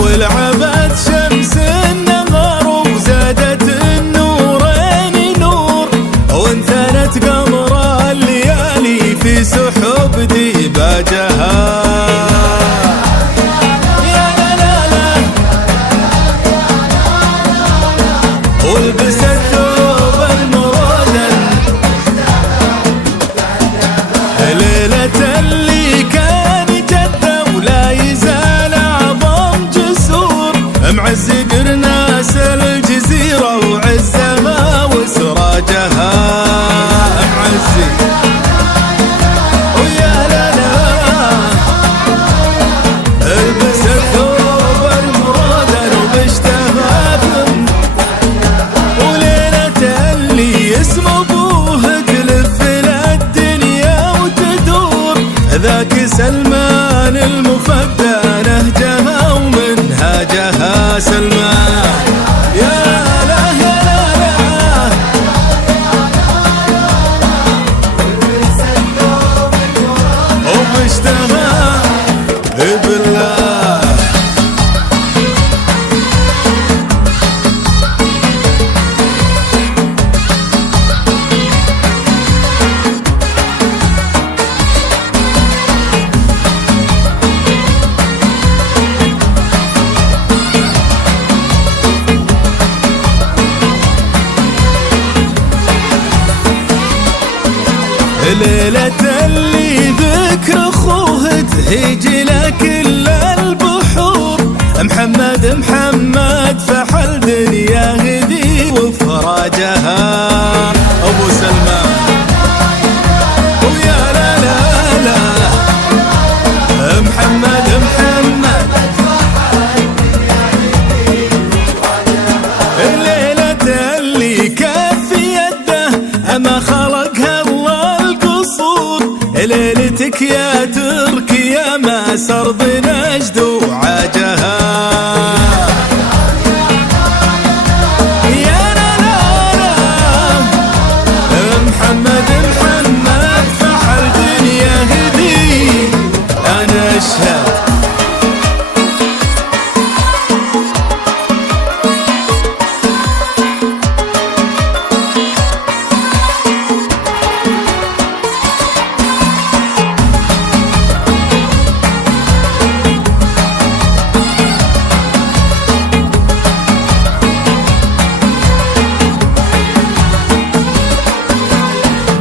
ولعبت شمس النهار وزادت النورين نور، وانثنت قمر الليالي في سحب ديباجها. ولبست ثوب المرودن ليلة اللي كان جدة ولا يزال أعظم جسور، معزق ناس الجزيرة وعزها وسراجها. معزق ويا لالا لبست ثوب المرودن وبشتها ثم، وليلة اللي اسم ابوه تلف للدنيا وتدور، ذاك سلمان المفدى نهجها ومنهاجها سلمان. يا لا يا لا لا وبشتها بالله. ليلة اللي ذكر اخوه تهيج له كل البحور، محمد فحل دنيا هدي وفراجها. ابو سلمان ويا لا لا لا محمد الليلة اللي كف يده اما خلقها ليلتك يا تركي يا ما سرد نجد وعاجها. يا لا لا لا محمد فحل دنيا هدي انا اشهد.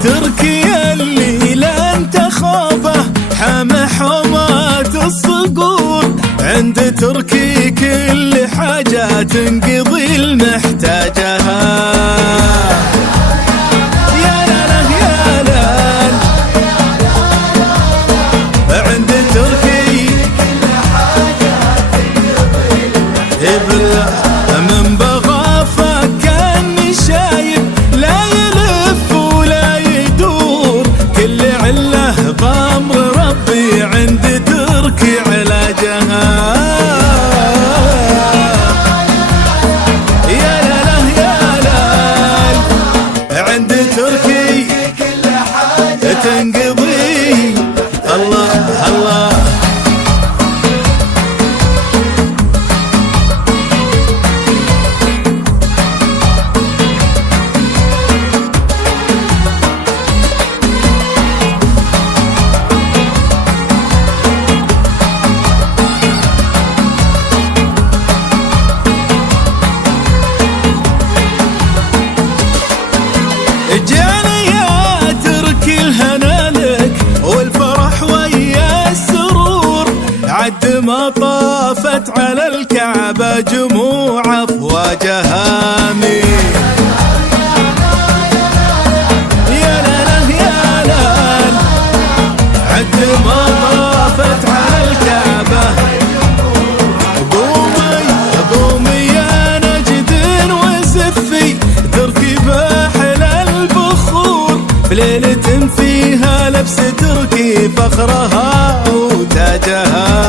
تركي اللي لا انت خافه حمى حمات الصقور، عند تركي كل حاجة تنقضي المحتاجها. يا لا يا لا عند تركي كل حاجة تنقضي المحتاجها. من بغافة كان شايب لا يلف ولا يدور، كل عله بأمر ربي عند تركي علاجها. يا لا يا لا عند تركي كل حاجة تنقضي. الله الله جاني يا تركي الهنا لك والفرح ويا السرور، عد ما طافت على الكعبة جموع افواجها. آمين. يا لا يا لا عد ما طافت على الكعبة. قومي يا نجد وزفي تركي باحل البخور، بليلة فيها لبس تركي فخرها وتاجها.